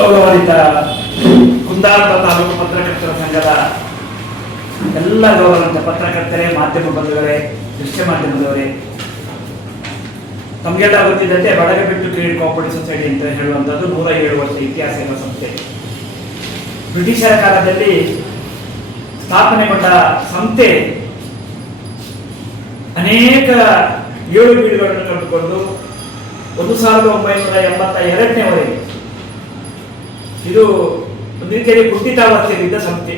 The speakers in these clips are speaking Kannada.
ಗೌರವಾನ್ವಿತ ಕುಂದಾಪುರ ತಾಲೂಕು ಪತ್ರಕರ್ತರ ಸಂಘದ ಎಲ್ಲ ಗೌರವಾನ್ವಿತ ಪತ್ರಕರ್ತರೇ, ಮಾಧ್ಯಮ ಬಂಧುಗಳೇ, ದೃಶ್ಯ ಮಾಧ್ಯಮದವರೇ, ತಮಗೆಲ್ಲ ಗೊತ್ತಿದ್ದಂತೆ ಬಡಗಬೆಟ್ಟು ಕ್ರೆಡಿಟ್ ಕೋಆಪರೇಟಿವ್ ಸೊಸೈಟಿ ಅಂತ ಹೇಳುವಂಥದ್ದು 107 ವರ್ಷ ಇತಿಹಾಸ ಇರುವ ಸಂಸ್ಥೆ. ಬ್ರಿಟಿಷರ ಕಾಲದಲ್ಲಿ ಸ್ಥಾಪನೆಗೊಂಡ ಸಂಸ್ಥೆ ಅನೇಕ ಏಳು ಬೀಳುಗಳನ್ನು ಕಂಡುಕೊಂಡು 1982 ಇದು ಒಂದು ರೀತಿಯಲ್ಲಿ ಕುಂಠಿತಾವಸ್ಥೆಯಲ್ಲಿದ್ದ ಸಂಸ್ಥೆ.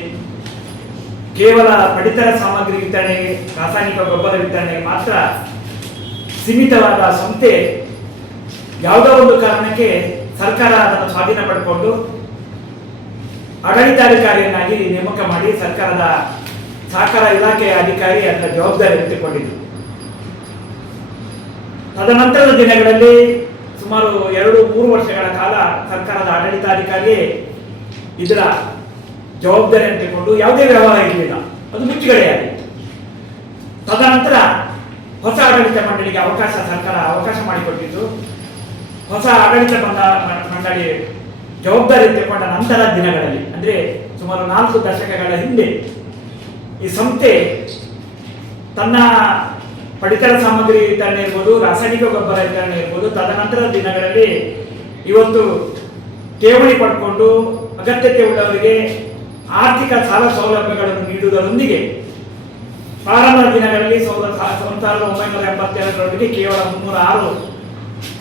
ಕೇವಲ ಪಡಿತರ ಸಾಮಗ್ರಿ ವಿತರಣೆಗೆ, ರಾಸಾಯನಿಕ ಗೊಬ್ಬರ ವಿತರಣೆಗೆ ಮಾತ್ರ ಸೀಮಿತವಾದ ಸಂಸ್ಥೆ ಯಾವುದೋ ಒಂದು ಕಾರಣಕ್ಕೆ ಸರ್ಕಾರ ಅದನ್ನು ಸ್ವಾಧೀನ ಪಡೆದುಕೊಂಡು ಆಡಳಿತಾಧಿಕಾರಿಯನ್ನಾಗಿ ನೇಮಕ ಮಾಡಿ ಸರ್ಕಾರದ ಸಹಕಾರ ಇಲಾಖೆಯ ಅಧಿಕಾರಿ ಅದರ ಜವಾಬ್ದಾರಿ ಎತ್ತಿಕೊಂಡಿದ್ದು. ತದನಂತರದ ದಿನಗಳಲ್ಲಿ ಸುಮಾರು 2-3 ವರ್ಷಗಳ ಕಾಲ ಸರ್ಕಾರದ ಆಡಳಿತಾಧಿಕಾರಿಯೇ ಇದರ ಜವಾಬ್ದಾರಿ ತೆಗೆದುಕೊಂಡು ಯಾವುದೇ ವ್ಯವಹಾರ ಇರಲಿಲ್ಲ, ಅದು ಮುಚ್ಚುಗಡೆಯಾಗಿತ್ತು. ತದನಂತರ ಹೊಸ ಆಡಳಿತ ಮಂಡಳಿಗೆ ಸರ್ಕಾರ ಅವಕಾಶ ಮಾಡಿಕೊಟ್ಟಿದ್ದು. ಹೊಸ ಆಡಳಿತ ಮಂಡಳಿ ಜವಾಬ್ದಾರಿ ತೆಗೆದುಕೊಂಡ ನಂತರ ದಿನಗಳಲ್ಲಿ, ಅಂದರೆ ಸುಮಾರು 4 ದಶಕಗಳ ಹಿಂದೆ, ಈ ಸಂಸ್ಥೆ ತನ್ನ ಪಡಿತರ ಸಾಮಗ್ರಿ ವಿತರಣೆ ಇರ್ಬೋದು, ರಾಸಾಯನಿಕ ಗೊಬ್ಬರ ವಿತರಣೆ ಇರ್ಬೋದು, ತದನಂತರದ ದಿನಗಳಲ್ಲಿ ಇವತ್ತು ಠೇವಣಿ ಪಡ್ಕೊಂಡು ಅಗತ್ಯತೆ ಉಳ್ಳವರಿಗೆ ಆರ್ಥಿಕ ಸಾಲ ಸೌಲಭ್ಯಗಳನ್ನು ನೀಡುವುದರೊಂದಿಗೆ ಪ್ರಾರಂಭದ ದಿನಗಳಲ್ಲಿ 1982 ಕೇವಲ 306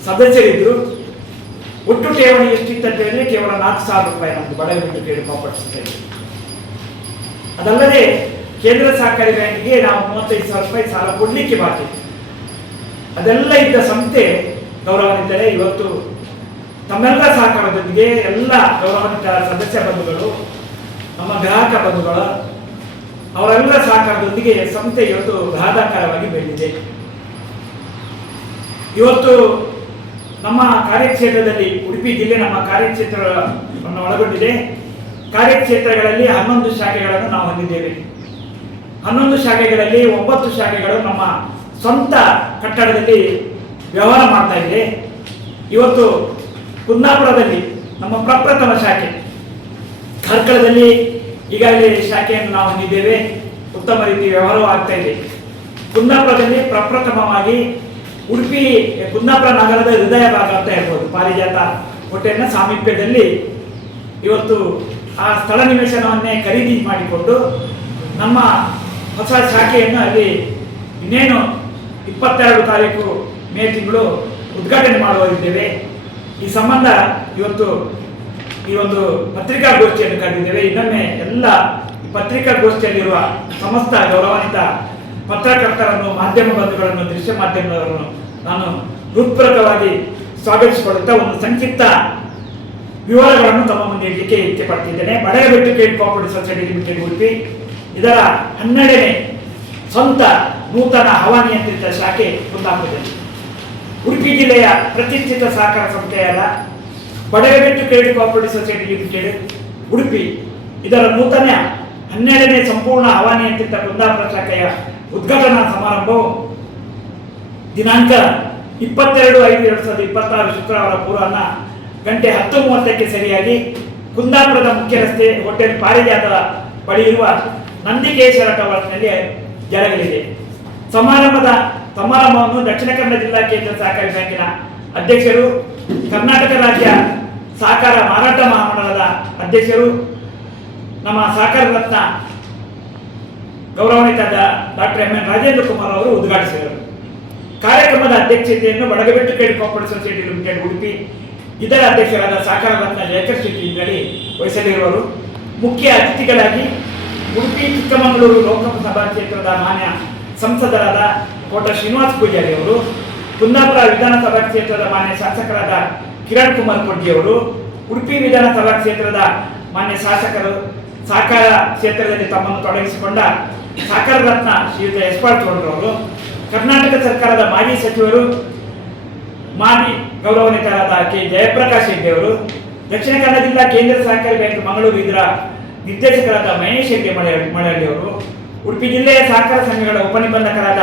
ಸದಸ್ಯರಿದ್ದರು. ಒಟ್ಟು ಠೇವಣಿ ಎಷ್ಟಿತ್ತಂತ ಹೇಳಿದ್ರೆ ಕೇವಲ 4,000 ರೂಪಾಯಿ ನಮ್ಮದು ಬಡಗಬೆಟ್ಟು ಕ್ರೆಡಿಟ್ ಕೋಆಪರೇಟಿವ್ ಸೊಸೈಟಿ. ಅದಲ್ಲದೆ ಕೇಂದ್ರ ಸಹಕಾರಿ ಬ್ಯಾಂಕಿಗೆ ನಾವು 35,000 ರೂಪಾಯಿ ಸಾಲ ಕೊಡಲಿಕ್ಕೆ ಬಾಕಿ. ಅದೆಲ್ಲ ಇದ್ದ ಸಂಸ್ಥೆ ಗೌರವಾನ್ವಿತರೆ ಇವತ್ತು ತಮ್ಮೆಲ್ಲರ ಸಹಕಾರದೊಂದಿಗೆ ಎಲ್ಲ ಗೌರವಾನ್ವಿತ ಸದಸ್ಯ ಬಂಧುಗಳು, ನಮ್ಮ ಗ್ರಾಹಕ ಬಂಧುಗಳು, ಅವರೆಲ್ಲರ ಸಹಕಾರದೊಂದಿಗೆ ಸಂಸ್ಥೆ ಇವತ್ತು ಬೃಹದಾಕಾರವಾಗಿ ಬೆಳೆದಿದೆ. ಇವತ್ತು ನಮ್ಮ ಕಾರ್ಯಕ್ಷೇತ್ರದಲ್ಲಿ ಉಡುಪಿ ಜಿಲ್ಲೆ ನಮ್ಮ ಕಾರ್ಯಕ್ಷೇತ್ರವನ್ನು ಒಳಗೊಂಡಿದೆ. ಕಾರ್ಯಕ್ಷೇತ್ರಗಳಲ್ಲಿ 11 ಶಾಖೆಗಳನ್ನು ನಾವು ಹೊಂದಿದ್ದೇವೆ. 11 ಶಾಖೆಗಳಲ್ಲಿ 9 ಶಾಖೆಗಳು ನಮ್ಮ ಸ್ವಂತ ಕಟ್ಟಡದಲ್ಲಿ ವ್ಯವಹಾರ ಮಾಡ್ತಾ ಇದೆ. ಇವತ್ತು ಕುಂದಾಪುರದಲ್ಲಿ ನಮ್ಮ ಪ್ರಪ್ರಥಮ ಶಾಖೆ, ಕಾರ್ಕಳದಲ್ಲಿ ಈಗಾಗಲೇ ಶಾಖೆಯನ್ನು ನಾವು ಹೊಂದಿದ್ದೇವೆ. ಉತ್ತಮ ರೀತಿ ವ್ಯವಹಾರವೂ ಆಗ್ತಾ ಇದೆ. ಕುಂದಾಪುರದಲ್ಲಿ ಪ್ರಪ್ರಥಮವಾಗಿ ಕುಂದಾಪುರ ನಗರದ ಹೃದಯ ಭಾಗ ಅಂತ ಹೇಳ್ಬೋದು, ಪಾರಿಜಾತ ಹೋಟೆಲ್ನ ಸಾಮೀಪ್ಯದಲ್ಲಿ ಇವತ್ತು ಆ ಸ್ಥಳ ನಿವೇಶನವನ್ನೇ ಖರೀದಿ ಮಾಡಿಕೊಂಡು ನಮ್ಮ ಹೊಸ ಶಾಖೆಯನ್ನು ಅಲ್ಲಿ ಇನ್ನೇನು 22 ತಾರೀಕು ಮೇ ತಿಂಗಳು ಉದ್ಘಾಟನೆ ಮಾಡುತ್ತಿದ್ದೇವೆ. ಈ ಸಂಬಂಧ ಇವತ್ತು ಈ ಒಂದು ಪತ್ರಿಕಾಗೋಷ್ಠಿಯನ್ನು ಕರೆದಿದ್ದೇವೆ. ಇನ್ನೊಮ್ಮೆ ಎಲ್ಲ ಪತ್ರಿಕಾಗೋಷ್ಠಿಯಲ್ಲಿರುವ ಸಮಸ್ತ ಗೌರವಾನ್ವಿತ ಪತ್ರಕರ್ತರನ್ನು, ಮಾಧ್ಯಮ ಬಂಧುಗಳನ್ನು, ದೃಶ್ಯ ಮಾಧ್ಯಮದವರನ್ನು ನಾನು ಹೃತ್ಪೂರ್ವಕವಾಗಿ ಸ್ವಾಗತಿಸಿಕೊಳ್ಳುತ್ತಾ ಒಂದು ಸಂಕ್ಷಿಪ್ತ ವಿವರಗಳನ್ನು ತಮ್ಮ ಮುಂದೆ ಇಡಲಿಕ್ಕೆ ಇಚ್ಛೆ ಪಡ್ತಿದ್ದೇನೆ. Badagabettu credit cooperative society limited Udupi ಇದರ 12ನೇ ಸ್ವಂತ ನೂತನ ಹವಾನಿಯಂತ್ರಿತ ಶಾಖೆ ಕುಂದಾಪುರದಲ್ಲಿ. ಉಡುಪಿ ಜಿಲ್ಲೆಯ ಪ್ರತಿಷ್ಠಿತ ಸಹಕಾರ ಸಂಸ್ಥೆಯಾದ Badagabettu credit cooperative society limited Udupi ಇದರ ನೂತನ 12ನೇ ಸಂಪೂರ್ಣ ಹವಾನಿಯಂತ್ರಿತ ಕುಂದಾಪುರ ಶಾಖೆಯ ಉದ್ಘಾಟನಾ ಸಮಾರಂಭವು ದಿನಾಂಕ 22/5/2026 ಶುಕ್ರವಾರ ಪೂರ್ವಾಹ್ನ ಗಂಟೆ 10:30ಕ್ಕೆ ಸರಿಯಾಗಿ ಕುಂದಾಪುರದ ಮುಖ್ಯ ರಸ್ತೆ ಹೋಟೆಲ್ ಪಾರಿಜಾತದ ಬಳಿ ಇರುವ ನಂದಿಕೇಶ್ವರ ಟವರ್ಸ್ನಲ್ಲಿ ಜರಗಲಿದೆ. ಸಮಾರಂಭವನ್ನು ದಕ್ಷಿಣ ಕನ್ನಡ ಜಿಲ್ಲಾ ಕೇಂದ್ರ ಸಹಕಾರಿ ಬ್ಯಾಂಕಿನ ಅಧ್ಯಕ್ಷರು, ಕರ್ನಾಟಕ ರಾಜ್ಯ ಸಹಕಾರ ಮಾರಾಟ ಮಹಾಮಂಡಲದ ಅಧ್ಯಕ್ಷರು, ನಮ್ಮ ಸಹಕಾರ ರತ್ನ ಗೌರವಾನ್ವಿತ ಡಾಕ್ಟರ್ ಎಂ.ಎನ್. ರಾಜೇಂದ್ರ ಕುಮಾರ್ ಅವರು ಉದ್ಘಾಟಿಸಿದರು. ಕಾರ್ಯಕ್ರಮದ ಅಧ್ಯಕ್ಷತೆಯನ್ನು Badagabettu credit cooperative society limited Udupi ಇದರ ಅಧ್ಯಕ್ಷರಾದ ಸಹಕಾರ ರತ್ನ ಜಯಕರ್ ಶೆಟ್ಟಿ ವಹಿಸಲಿರುವರು. ಮುಖ್ಯ ಅತಿಥಿಗಳಾಗಿ ಉಡುಪಿ ಚಿಕ್ಕಮಗಳೂರು ಲೋಕಸಭಾ ಕ್ಷೇತ್ರದ ಮಾನ್ಯ ಸಂಸದರಾದ ಕೋಟ ಶ್ರೀನಿವಾಸ ಪೂಜಾರಿ ಅವರು, ಕುಂದಾಪುರ ವಿಧಾನಸಭಾ ಕ್ಷೇತ್ರದ ಮಾನ್ಯ ಶಾಸಕರಾದ ಕಿರಣ್ ಕುಮಾರ್ ಕೊಡ್ಡಿಯವರು, ಉಡುಪಿ ವಿಧಾನಸಭಾ ಕ್ಷೇತ್ರದ ಮಾನ್ಯ ಶಾಸಕರು, ಸಹಕಾರ ಕ್ಷೇತ್ರದಲ್ಲಿ ತಮ್ಮನ್ನು ತೊಡಗಿಸಿಕೊಂಡ ಸಹಕಾರ ರತ್ನ ಶ್ರೀಯುತ ಯಶ್ಪಾಲ್ ಚೌಡ್ರವರು, ಕರ್ನಾಟಕ ಸರ್ಕಾರದ ಮಾಜಿ ಸಚಿವರು, ಮಾಜಿ ಗೌರವಾನ್ವಿತರಾದ ಕೆ ಜಯಪ್ರಕಾಶ್ ರೆಡ್ಡಿ ಅವರು, ದಕ್ಷಿಣ ಕನ್ನಡ ಜಿಲ್ಲಾ ಕೇಂದ್ರ ಸಹಕಾರಿ ಬ್ಯಾಂಕ್ ಮಂಗಳೂರು ಇದರ ನಿರ್ದೇಶಕರಾದ ಮಹೇಶ್ ಹೆಗ್ಡೆ ಮಳಹಳ್ಳಿ ಅವರು, ಉಡುಪಿ ಜಿಲ್ಲೆಯ ಸಹಕಾರ ಸಂಘಗಳ ಉಪನಿಬಂಧಕರಾದ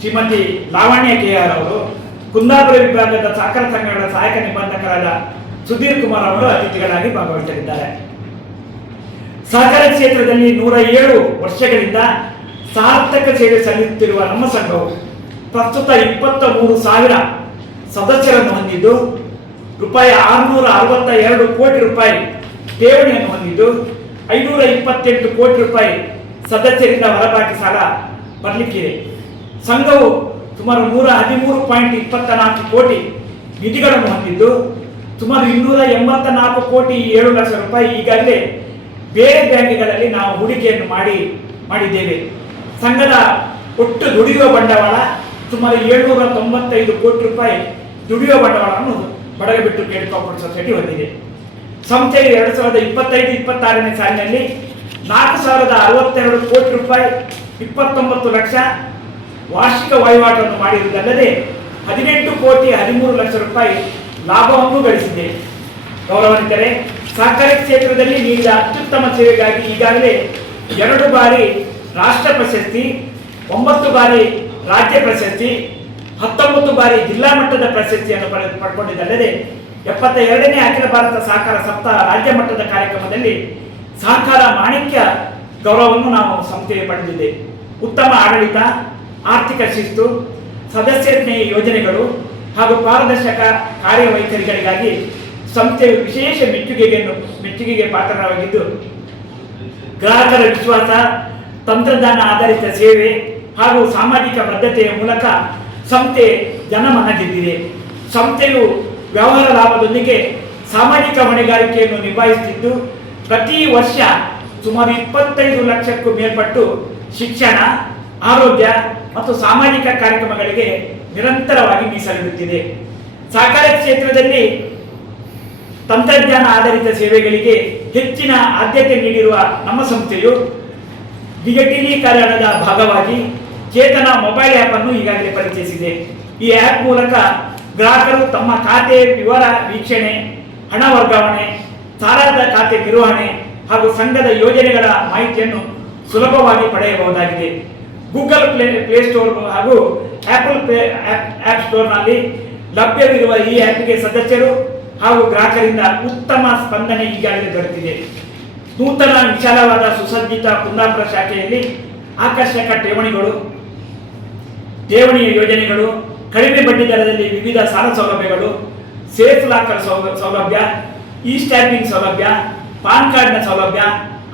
ಶ್ರೀಮತಿ ಲಾವಣ್ಯ ಕೆ ಆರ್ ಅವರು, ಕುಂದಾಪುರ ವಿಭಾಗದ ಸಹಕಾರ ಸಂಘಗಳ ಸಹಾಯಕ ನಿಬಂಧಕರಾದ ಸುಧೀರ್ ಕುಮಾರ್ ಅವರು ಅತಿಥಿಗಳಾಗಿ ಭಾಗವಹಿಸಲಿದ್ದಾರೆ. ಸಹಕಾರ ಕ್ಷೇತ್ರದಲ್ಲಿ 107 ವರ್ಷಗಳಿಂದ ಸಾರ್ಥಕ ಸೇವೆ ಸಲ್ಲಿಸುತ್ತಿರುವ ನಮ್ಮ ಸಂಘವು ಪ್ರಸ್ತುತ 23,000 ಸದಸ್ಯರನ್ನು ಹೊಂದಿದ್ದು ರೂಪಾಯಿ 662 ಕೋಟಿ ರೂಪಾಯಿ ಠೇವಣಿಯನ್ನು ಹೊಂದಿದ್ದು 528 ಕೋಟಿ ರೂಪಾಯಿ ಸದಸ್ಯರಿಂದ ಹೊರಬಾಕಿ ಸಾಲ ಬರಲಿಕ್ಕಿದೆ. ಸಂಘವು ಸುಮಾರು 113.24 ಕೋಟಿ ನಿಧಿಗಳನ್ನು ಹೊಂದಿದ್ದು ಸುಮಾರು 284 ಕೋಟಿ 7 ಲಕ್ಷ ರೂಪಾಯಿ ಈಗಾಗಲೇ ಬೇರೆ ಬ್ಯಾಂಕ್ಗಳಲ್ಲಿ ನಾವು ಹೂಡಿಕೆಯನ್ನು ಮಾಡಿದ್ದೇವೆ. ಸಂಘದ ಒಟ್ಟು ದುಡಿಯುವ ಬಂಡವಾಳ ಸುಮಾರು 795 ಕೋಟಿ ರೂಪಾಯಿ ದುಡಿಯುವ ಬಂಡವಾಳವನ್ನು ಬಡಗಬಿಟ್ಟು ಟ್ರೇಡ್ ಕೋಆಪರೇಟಿವ್ ಸೊಸೈಟಿ ಹೊಂದಿದೆ. ಸಂಸ್ಥೆಯು 2025-26ನೇ ಸಾಲಿನಲ್ಲಿ 4,062 ಕೋಟಿ ರೂಪಾಯಿ 29 ಲಕ್ಷ ವಾರ್ಷಿಕ ವಹಿವಾಟನ್ನು ಮಾಡಿರುವುದಲ್ಲದೆ 18 ಕೋಟಿ 13 ಲಕ್ಷ ರೂಪಾಯಿ ಲಾಭವನ್ನು ಗಳಿಸಿದೆ. ಗೌರವಾನ್ವಿತರೆ, ಸಹಕಾರಿ ಕ್ಷೇತ್ರದಲ್ಲಿ ನೀಡಿದ ಅತ್ಯುತ್ತಮ ಸೇವೆಗಾಗಿ ಈಗಾಗಲೇ 2 ಬಾರಿ ರಾಷ್ಟ್ರ ಪ್ರಶಸ್ತಿ, 9 ಬಾರಿ ರಾಜ್ಯ ಪ್ರಶಸ್ತಿ, 19 ಬಾರಿ ಜಿಲ್ಲಾ ಮಟ್ಟದ ಪ್ರಶಸ್ತಿಯನ್ನು ಪಡ್ಕೊಂಡಿದ್ದಲ್ಲದೆ 72ನೇ ಅಖಿಲ ಭಾರತ ಸಹಕಾರ ಸಪ್ತಾಹ ರಾಜ್ಯ ಮಟ್ಟದ ಕಾರ್ಯಕ್ರಮದಲ್ಲಿ ಸಹಕಾರ ಮಾಣಿಕ್ಯ ಗೌರವವನ್ನು ನಾವು ಸಂಸ್ಥೆಗೆ ಪಡೆದಿದೆ. ಉತ್ತಮ ಆಡಳಿತ, ಆರ್ಥಿಕ ಶಿಸ್ತು, ಸದಸ್ಯ ಸ್ನೇಹಿ ಯೋಜನೆಗಳು ಹಾಗೂ ಪಾರದರ್ಶಕ ಕಾರ್ಯವೈಖರಿಗಳಿಗಾಗಿ ಸಂಸ್ಥೆಯು ವಿಶೇಷ ಮೆಚ್ಚುಗೆಗೆ ಪಾತ್ರವಾಗಿದ್ದು ಗ್ರಾಹಕರ ವಿಶ್ವಾಸ, ತಂತ್ರಜ್ಞಾನ ಆಧಾರಿತ ಸೇವೆ ಹಾಗೂ ಸಾಮಾಜಿಕ ಬದ್ಧತೆಯ ಮೂಲಕ ಸಂಸ್ಥೆ ಜನಮನ ಗೆದ್ದಿದೆ. ಸಂಸ್ಥೆಯು ವ್ಯವಹಾರ ಲಾಭದೊಂದಿಗೆ ಸಾಮಾಜಿಕ ಹೊಣೆಗಾರಿಕೆಯನ್ನು ನಿಭಾಯಿಸುತ್ತಿದ್ದು ಪ್ರತಿ ವರ್ಷ ಸುಮಾರು 25 ಲಕ್ಷಕ್ಕೂ ಮೇಲ್ಪಟ್ಟು ಶಿಕ್ಷಣ, ಆರೋಗ್ಯ ಮತ್ತು ಸಾಮಾಜಿಕ ಕಾರ್ಯಕ್ರಮಗಳಿಗೆ ನಿರಂತರವಾಗಿ ಮೀಸಲಿಡುತ್ತಿದೆ. ಸಹಕಾರ ಕ್ಷೇತ್ರದಲ್ಲಿ ತಂತ್ರಜ್ಞಾನ ಆಧಾರಿತ ಸೇವೆಗಳಿಗೆ ಹೆಚ್ಚಿನ ಆದ್ಯತೆ ನೀಡಿರುವ ನಮ್ಮ ಸಂಸ್ಥೆಯು ಡಿಜಿಟಲೀಕರಣದ ಭಾಗವಾಗಿ ಚೇತನ ಮೊಬೈಲ್ ಆ್ಯಪ್ ಅನ್ನು ಈಗಾಗಲೇ ಪರಿಚಯಿಸಿದೆ. ಈ ಆ್ಯಪ್ ಮೂಲಕ ಗ್ರಾಹಕರು ತಮ್ಮ ಖಾತೆ ವಿವರ ವೀಕ್ಷಣೆ, ಹಣ ವರ್ಗಾವಣೆ, ಸಾಲದ ಖಾತೆ ನಿರ್ವಹಣೆ ಹಾಗೂ ಸಂಘದ ಯೋಜನೆಗಳ ಮಾಹಿತಿಯನ್ನು ಸುಲಭವಾಗಿ ಪಡೆಯಬಹುದಾಗಿದೆ. ಗೂಗಲ್ ಪ್ಲೇಸ್ಟೋರ್ ಹಾಗೂ ಆಪಲ್ ಆ್ಯಪ್ ಸ್ಟೋರ್ನಲ್ಲಿ ಲಭ್ಯವಿರುವ ಈ ಆ್ಯಪ್ಗೆ ಸದಸ್ಯರು ಹಾಗೂ ಗ್ರಾಹಕರಿಂದ ಉತ್ತಮ ಸ್ಪಂದನೆ ಈಗಾಗಲೇ ದೊರೆತಿದೆ. ನೂತನ ವಿಶಾಲವಾದ ಸುಸಜ್ಜಿತ ಕುಂದಾಪುರ ಶಾಖೆಯಲ್ಲಿ ಆಕರ್ಷಕ ಠೇವಣಿಯ ಯೋಜನೆಗಳು, ಕಡಿಮೆ ಬಡ್ಡಿ ದರದಲ್ಲಿ ವಿವಿಧ ಸಾಲ ಸೌಲಭ್ಯಗಳು, ಸೇಫ್ ಲಾಕರ್ ಸೌಲಭ್ಯ, ಇ ಸ್ಟ್ಯಾಂಪಿಂಗ್ ಸೌಲಭ್ಯ, ಪಾನ್ ಕಾರ್ಡ್ನ ಸೌಲಭ್ಯ,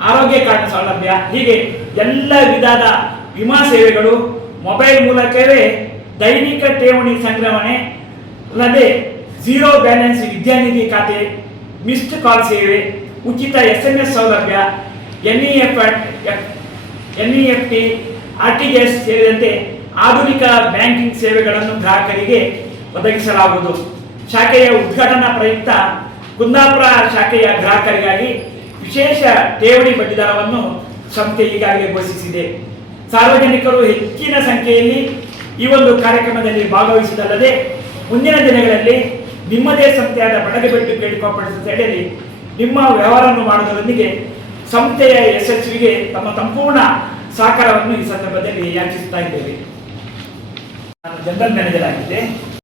ಆರೋಗ್ಯ ಕಾರ್ಡ್ನ ಸೌಲಭ್ಯ, ಹೀಗೆ ಎಲ್ಲ ವಿಧದ ವಿಮಾ ಸೇವೆಗಳು, ಮೊಬೈಲ್ ಮೂಲಕವೇ ದೈನಿಕ ಠೇವಣಿ ಸಂಗ್ರಹಣೆ ಅಲ್ಲದೆ ಝೀರೋ ಬ್ಯಾಲೆನ್ಸ್ ವಿದ್ಯಾನಿಧಿ ಖಾತೆ, ಮಿಸ್ಡ್ ಕಾಲ್ ಸೇವೆ, ಉಚಿತ SMS ಸೌಲಭ್ಯ, NEFT, RTGS ಸೇರಿದಂತೆ ಆಧುನಿಕ ಬ್ಯಾಂಕಿಂಗ್ ಸೇವೆಗಳನ್ನು ಗ್ರಾಹಕರಿಗೆ ಒದಗಿಸಲಾಗುವುದು. ಶಾಖೆಯ ಉದ್ಘಾಟನಾ ಪ್ರಯುಕ್ತ ಕುಂದಾಪುರ ಶಾಖೆಯ ಗ್ರಾಹಕರಿಗಾಗಿ ವಿಶೇಷ ಠೇವಣಿ ಬಡ್ಡಿದರವನ್ನು ಸಂಸ್ಥೆ ಈಗಾಗಲೇ ಘೋಷಿಸಿದೆ. ಸಾರ್ವಜನಿಕರು ಹೆಚ್ಚಿನ ಸಂಖ್ಯೆಯಲ್ಲಿ ಈ ಒಂದು ಕಾರ್ಯಕ್ರಮದಲ್ಲಿ ಭಾಗವಹಿಸುವುದಲ್ಲದೆ ಮುಂದಿನ ದಿನಗಳಲ್ಲಿ ನಿಮ್ಮದೇ ಸಂಸ್ಥೆಯಾದ ಬಡಗಬೆಟ್ಟು ಟ್ರೇಡ್ ಕೋಆಪರೇಟಿವ್ ಸೊಸೈಟಿಯಲ್ಲಿ ನಿಮ್ಮ ವ್ಯವಹಾರವನ್ನು ಮಾಡುವುದರೊಂದಿಗೆ ಸಂಸ್ಥೆಯ ಯಶಸ್ವಿಗೆ ತಮ್ಮ ಸಂಪೂರ್ಣ ಸಹಕಾರವನ್ನು ಈ ಸಂದರ್ಭದಲ್ಲಿ ಯಾಚಿಸುತ್ತಾ ಇದ್ದೇವೆ. ನಾನು ಜನರಲ್ ಮ್ಯಾನೇಜರ್ ಆಗಿದ್ದೆ.